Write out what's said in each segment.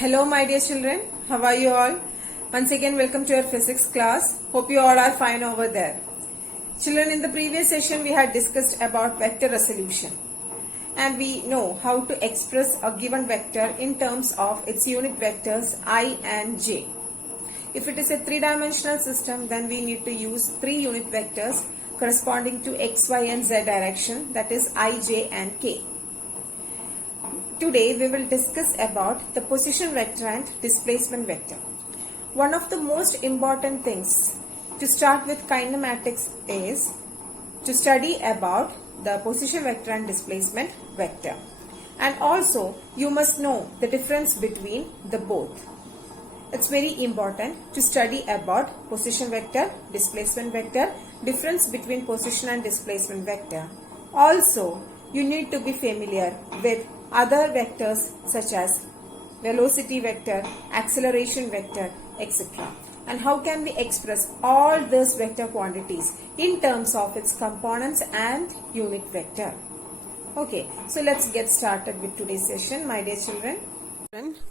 Hello my dear children, how are you all? Once again welcome to your physics class. Hope you all are fine over there. Children, in the previous session we had discussed about vector resolution and we know how to express a given vector in terms of its unit vectors I and j. If it is a three-dimensional system, then we need to use three unit vectors corresponding to x, y and z direction, that is I, j and k. Today we will discuss about the position vector and displacement vector. One of the most important things to start with kinematics is to study about the position vector and displacement vector. And also you must know the difference between the both. It's very important to study about position vector, displacement vector, difference between position and displacement vector. Also, you need to be familiar with other vectors such as velocity vector, acceleration vector, etc. And how can we express all these vector quantities in terms of its components and unit vector. Okay, so let's get started with today's session, my dear children.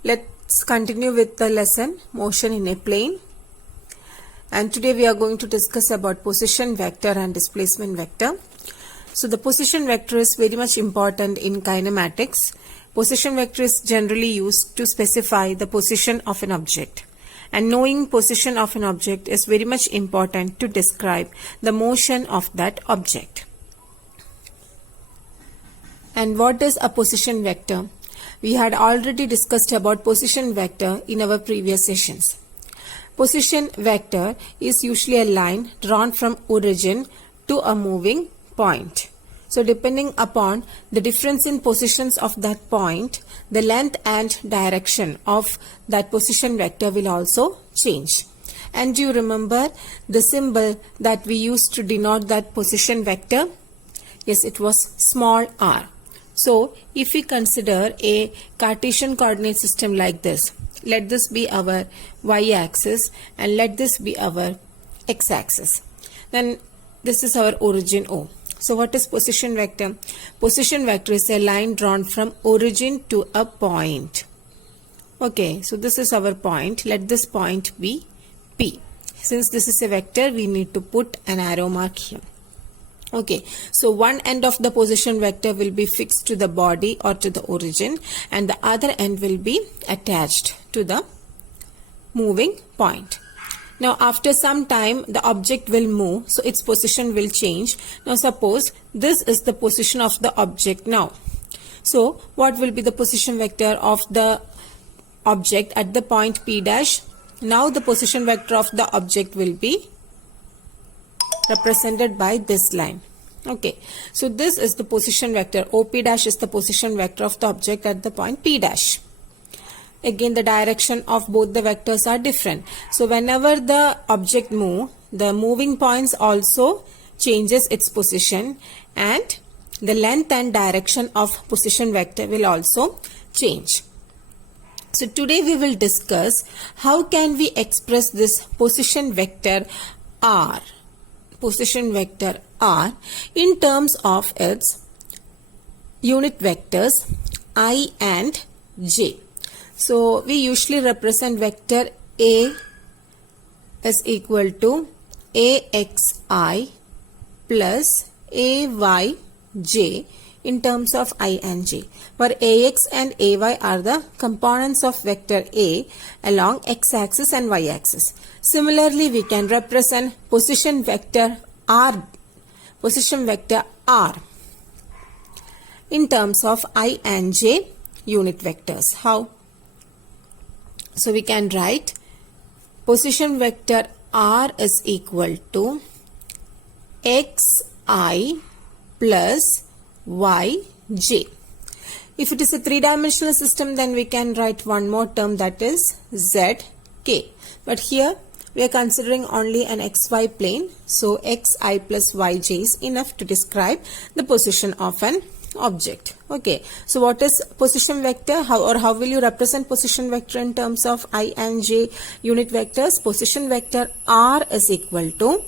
Let's continue with the lesson motion in a plane. And today we are going to discuss about position vector and displacement vector. So the position vector is very much important in kinematics. Position vector is generally used to specify the position of an object. And knowing position of an object is very much important to describe the motion of that object. And what is a position vector? We had already discussed about position vector in our previous sessions. Position vector is usually a line drawn from origin to a moving point. So depending upon the difference in positions of that point, the length and direction of that position vector will also change. And do you remember the symbol that we used to denote that position vector? Yes, it was small r. So if we consider a Cartesian coordinate system like this, let this be our y-axis and let this be our x-axis. Then this is our origin O. So what is position vector? Position vector is a line drawn from origin to a point. Okay, so this is our point. Let this point be P. Since this is a vector, we need to put an arrow mark here. Okay, so one end of the position vector will be fixed to the body or to the origin and the other end will be attached to the moving point. Now after some time the object will move, so its position will change. Now suppose this is the position of the object now. So what will be the position vector of the object at the point P dash? Now the position vector of the object will be represented by this line. Okay, so this is the position vector. OP dash is the position vector of the object at the point P dash. Again, the direction of both the vectors are different. So whenever the object moves, the moving points also changes its position and the length and direction of position vector will also change. So today we will discuss how can we express this position vector R. Position vector R in terms of its unit vectors I and j. So we usually represent vector A is equal to AXI plus AYJ in terms of I and j, where AX and AY are the components of vector A along x-axis and y-axis. Similarly, we can represent position vector R in terms of I and j unit vectors. How? So we can write position vector R is equal to xi plus yj. If it is a three-dimensional system, then we can write one more term, that is zk. But here we are considering only an xy plane, so xi plus yj is enough to describe the position of an object. Okay, so what is position vector? How will you represent position vector in terms of I and j unit vectors? Position vector R is equal to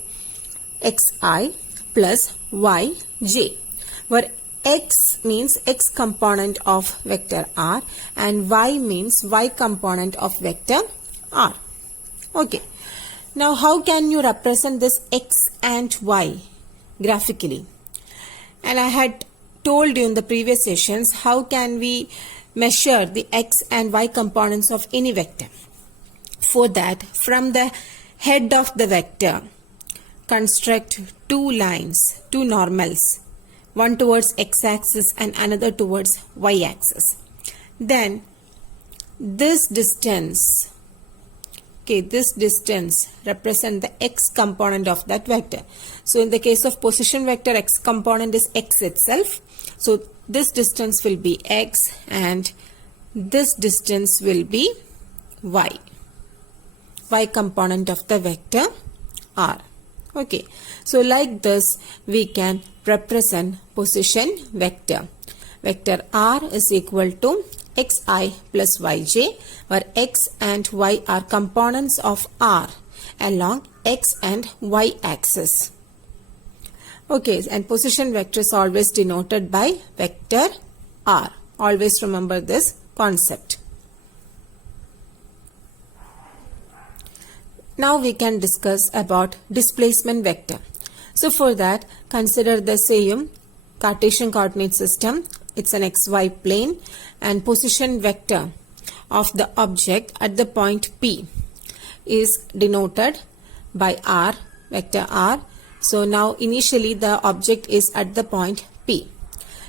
xi plus yj, where x means x component of vector r and y means y component of vector r. Okay. Now how can you represent this x and y graphically? And I had told you in the previous sessions how can we measure the x and y components of any vector. For that, from the head of the vector, construct two lines, two normals, one towards x-axis and another towards y-axis. Then this distance, this distance represent the x component of that vector. So in the case of position vector, x component is x itself. So this distance will be x and this distance will be y. Y component of the vector r. Okay. So like this we can represent position vector. Vector r is equal to xi plus yj, where x and y are components of r along x and y axis. Okay, and position vector is always denoted by vector r. Always remember this concept. Now we can discuss about displacement vector. So for that, consider the same Cartesian coordinate system. It's an xy plane and position vector of the object at the point P is denoted by r, vector r. So now initially the object is at the point P.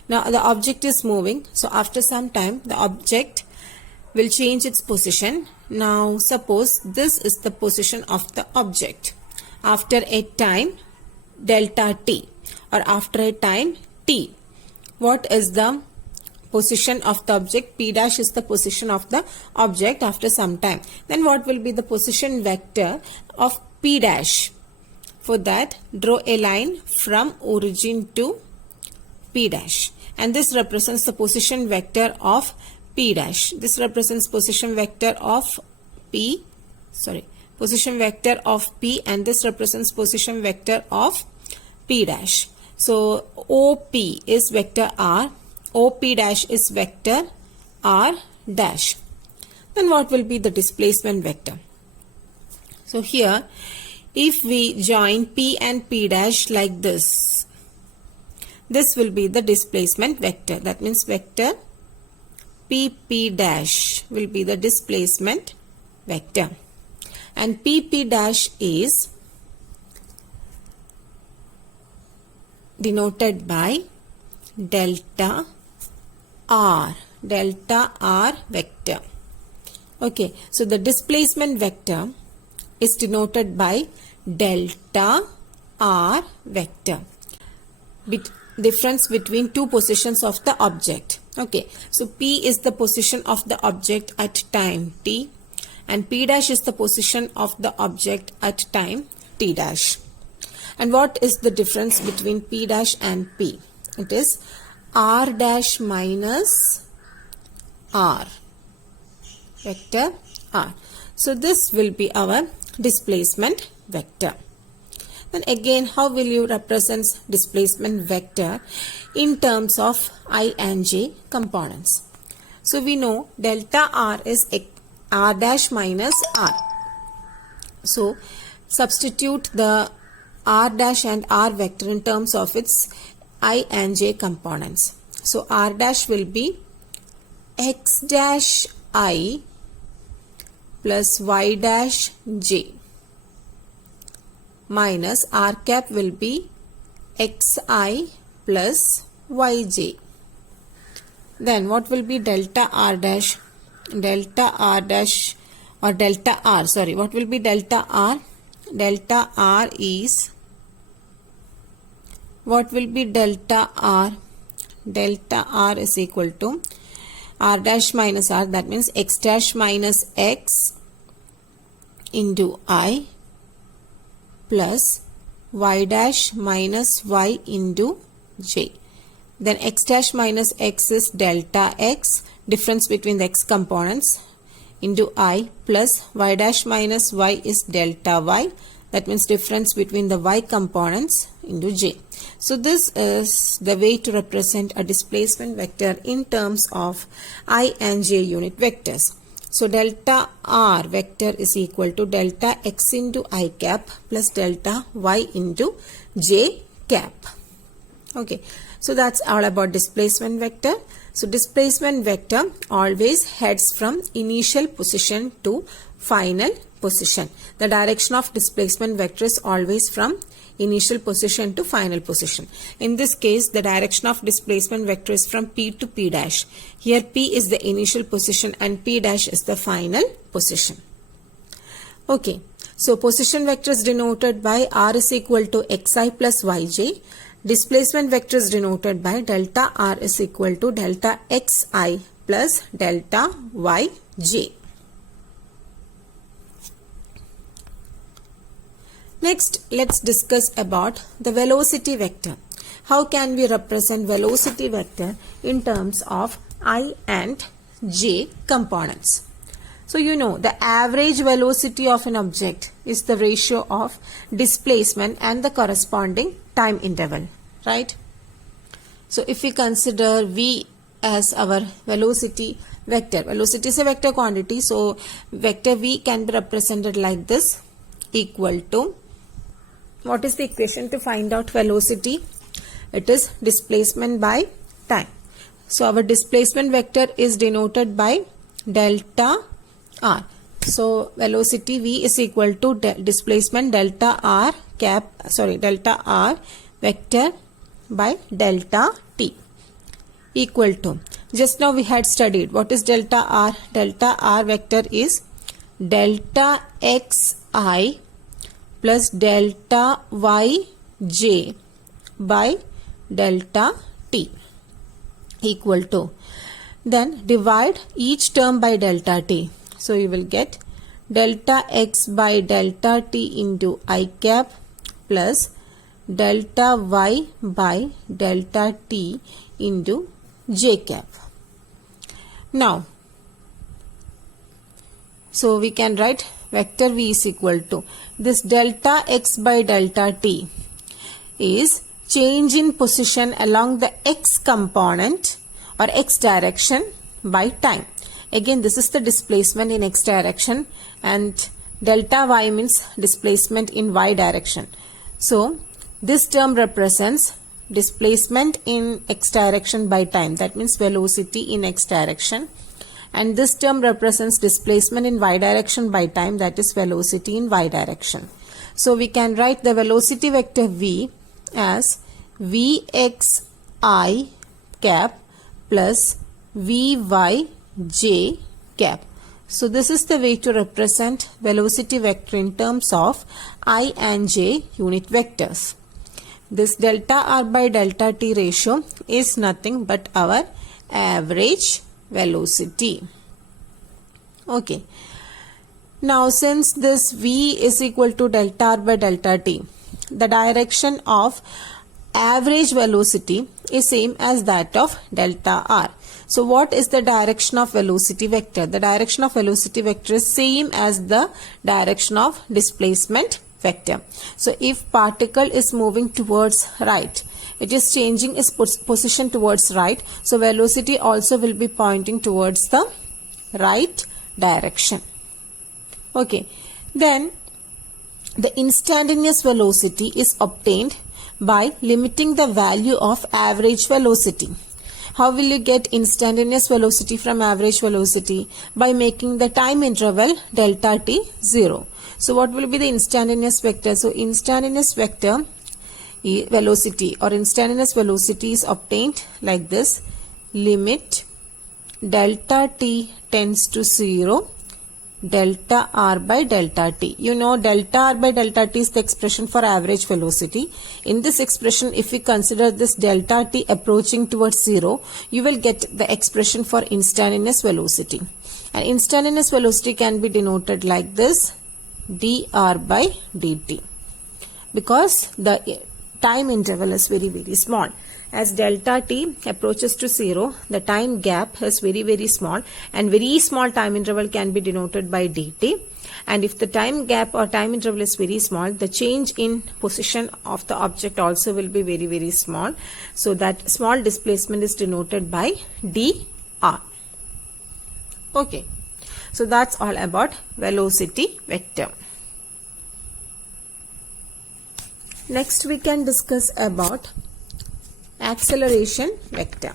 Now the object is moving. So after some time the object will change its position. Now suppose this is the position of the object after a time delta t, or after a time t. What is the position of the object? P dash is the position of the object after some time. Then what will be the position vector of P dash? For that, draw a line from origin to P dash, and this represents the position vector of P dash. This represents position vector of P, position vector of P, and this represents position vector of P dash. So OP is vector r, OP dash is vector r dash. Then what will be the displacement vector? So here, if we join P and P dash like this, this will be the displacement vector. That means vector PP dash will be the displacement vector. And PP dash is denoted by delta r vector. Okay, so the displacement vector is denoted by delta r vector. Difference between two positions of the object. Okay, so P is the position of the object at time t and P dash is the position of the object at time t dash. And what is the difference between P dash and P? It is r dash minus r, vector r. So this will be our displacement vector. Then again, how will you represent displacement vector in terms of I and j components? So we know delta r is r dash minus r. So substitute the r dash and r vector in terms of its I and j components. So r dash will be x dash I plus y dash j, minus r cap will be xi plus yj. Then what will be delta r dash? Delta r dash, or delta r, sorry, what will be delta r? Delta r is, what will be delta r? Delta r is equal to r dash minus r, that means x dash minus x into I plus y dash minus y into j. Then x dash minus x is delta x, difference between the x components, into I plus y dash minus y is delta y, that means difference between the y components, into j. So this is the way to represent a displacement vector in terms of I and j unit vectors. So delta r vector is equal to delta x into I cap plus delta y into j cap. Okay, so that's all about displacement vector. So displacement vector always heads from initial position to final position. The direction of displacement vector is always from initial position to final position. In this case, the direction of displacement vector is from P to P dash. Here P is the initial position and P dash is the final position. Okay, so position vector is denoted by R is equal to xi plus yj. Displacement vector is denoted by delta R is equal to delta xi plus delta yj. Next, let's discuss about the velocity vector. How can we represent velocity vector in terms of I and j components? So you know the average velocity of an object is the ratio of displacement and the corresponding time interval, right? So if we consider v as our velocity vector, velocity is a vector quantity, so vector v can be represented like this, equal to, what is the equation to find out velocity? It is displacement by time. So our displacement vector is denoted by delta r. So velocity v is equal to displacement delta r delta r vector by delta t, equal to, just now we had studied what is delta r. Delta r vector is delta xi plus delta yj by delta t, equal to, then divide each term by delta t. So you will get delta x by delta t into I cap plus delta y by delta t into j cap. Now, so we can write vector v is equal to this delta x by delta t is change in position along the x component or x direction by time. Again, this is the displacement in x direction and delta y means displacement in y direction. So this term represents displacement in x direction by time, that means velocity in x direction, and this term represents displacement in y direction by time, that is velocity in y direction. So we can write the velocity vector v as vxi cap plus vyj cap. So this is the way to represent velocity vector in terms of I and j unit vectors. This delta r by delta t ratio is nothing but our average velocity. Okay. Now since this v is equal to delta r by delta t, the direction of average velocity is same as that of delta r. So what is the direction of velocity vector? The direction of velocity vector is same as the direction of displacement vector. So if particle is moving towards right, it is changing its position towards right, so velocity also will be pointing towards the right direction. Okay, then the instantaneous velocity is obtained by limiting the value of average velocity. How will you get instantaneous velocity from average velocity? By making the time interval delta t 0. So what will be the instantaneous vector? So instantaneous vector velocity or instantaneous velocity is obtained like this: limit delta t tends to 0 delta r by delta t. You know delta r by delta t is the expression for average velocity. In this expression, if we consider this delta t approaching towards 0, you will get the expression for instantaneous velocity. And instantaneous velocity can be denoted like this: dr by dt, because the time interval is very small. As delta t approaches to 0, the time gap is very small, and very small time interval can be denoted by dt. And if the time gap or time interval is very small, the change in position of the object also will be very small. So that small displacement is denoted by dr. Okay. So that's all about velocity vector. Next we can discuss about acceleration vector.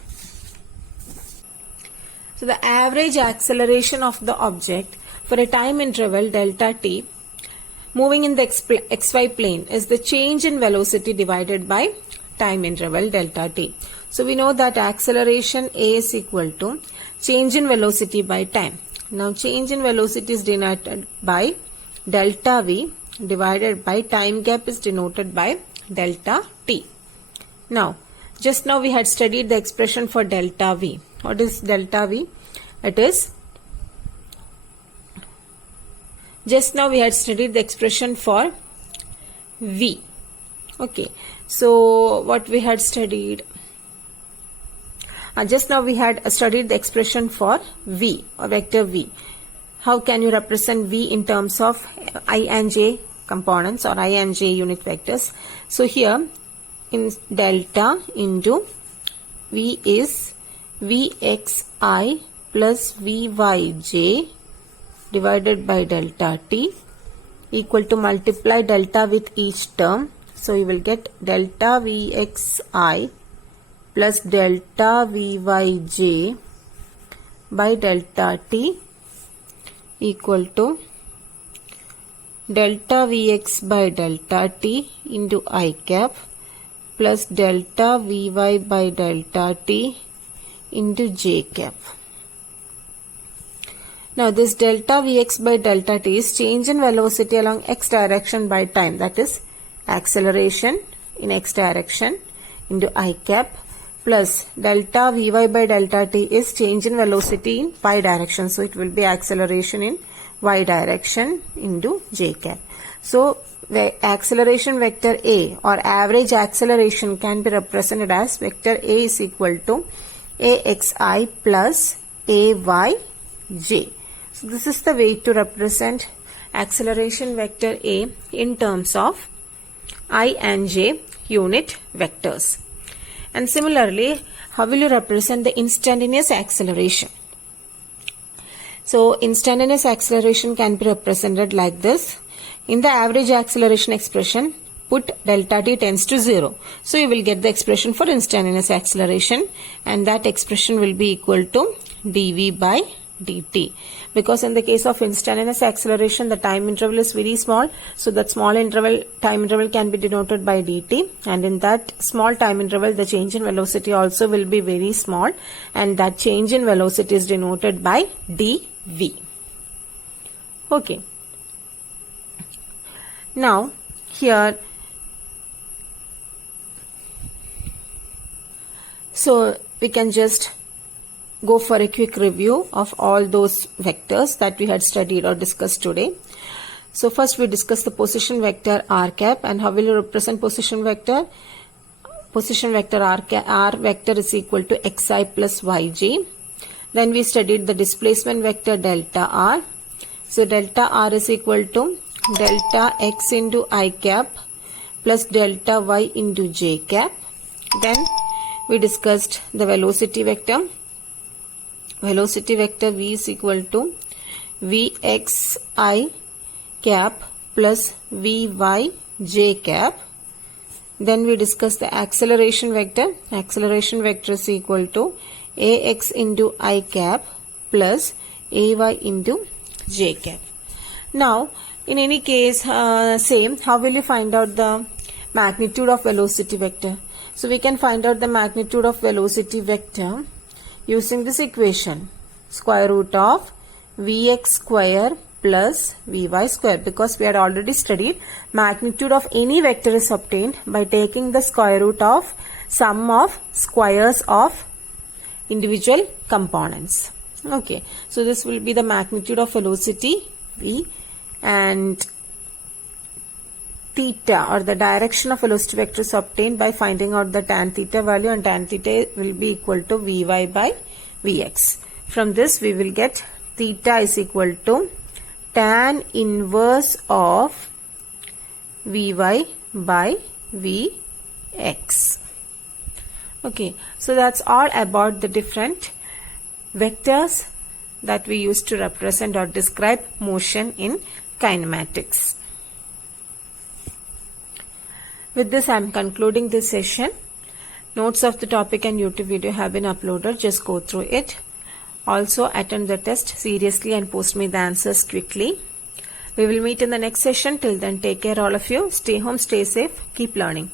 So the average acceleration of the object for a time interval delta t moving in the xy plane is the change in velocity divided by time interval delta t. So we know that acceleration a is equal to change in velocity by time. Now change in velocity is denoted by delta v divided by time gap is denoted by delta t. Now just now we had studied the expression for delta v. What is delta v? It is, just now we had studied the expression for v. Okay, so what we had studied, just now we had studied the expression for v or vector v. How can you represent v in terms of I and j components or I and j unit vectors? So here in delta into v is vxi plus vyj divided by delta t equal to multiply delta with each term. So you will get delta vxi plus delta vyj by delta t equal to delta vx by delta t into I cap plus delta vy by delta t into j cap. Now this delta vx by delta t is change in velocity along x direction by time, that is acceleration in x direction into I cap, plus delta vy by delta t is change in velocity in y direction, so it will be acceleration in y direction into j cap. So the acceleration vector A or average acceleration can be represented as vector A is equal to AXI plus AYJ. So this is the way to represent acceleration vector A in terms of I and J unit vectors. And similarly, how will you represent the instantaneous acceleration? So instantaneous acceleration can be represented like this. In the average acceleration expression, put delta t tends to 0. So you will get the expression for instantaneous acceleration, and that expression will be equal to dv by dt. Because in the case of instantaneous acceleration, the time interval is very small. So that small time interval can be denoted by dt. And in that small time interval, the change in velocity also will be very small. And that change in velocity is denoted by dv. Okay. Now, here, so we can just go for a quick review of all those vectors that we had studied or discussed today. So first we discussed the position vector r cap, and how will you represent position vector? Position vector r vector is equal to xi plus yj. Then we studied the displacement vector delta r. So delta r is equal to delta x into I cap plus delta y into j cap. Then we discussed the velocity vector. Velocity vector v is equal to vxi cap plus vy j cap. Then we discussed the acceleration vector. Acceleration vector is equal to ax into I cap plus ay into j cap. Now, in any case, same, how will you find out the magnitude of velocity vector? So we can find out the magnitude of velocity vector using this equation, square root of vx square plus vy square, because we had already studied magnitude of any vector is obtained by taking the square root of sum of squares of individual components. Okay, so this will be the magnitude of velocity v, and theta or the direction of velocity vector is obtained by finding out the tan theta value, and tan theta will be equal to Vy by Vx. From this we will get theta is equal to tan inverse of Vy by Vx. Okay, so that's all about the different vectors that we use to represent or describe motion in kinematics. With this, I am concluding this session. Notes of the topic and YouTube video have been uploaded. Just go through it. Also, attend the test seriously and post me the answers quickly. We will meet in the next session. Till then, take care all of you. Stay home, stay safe, keep learning.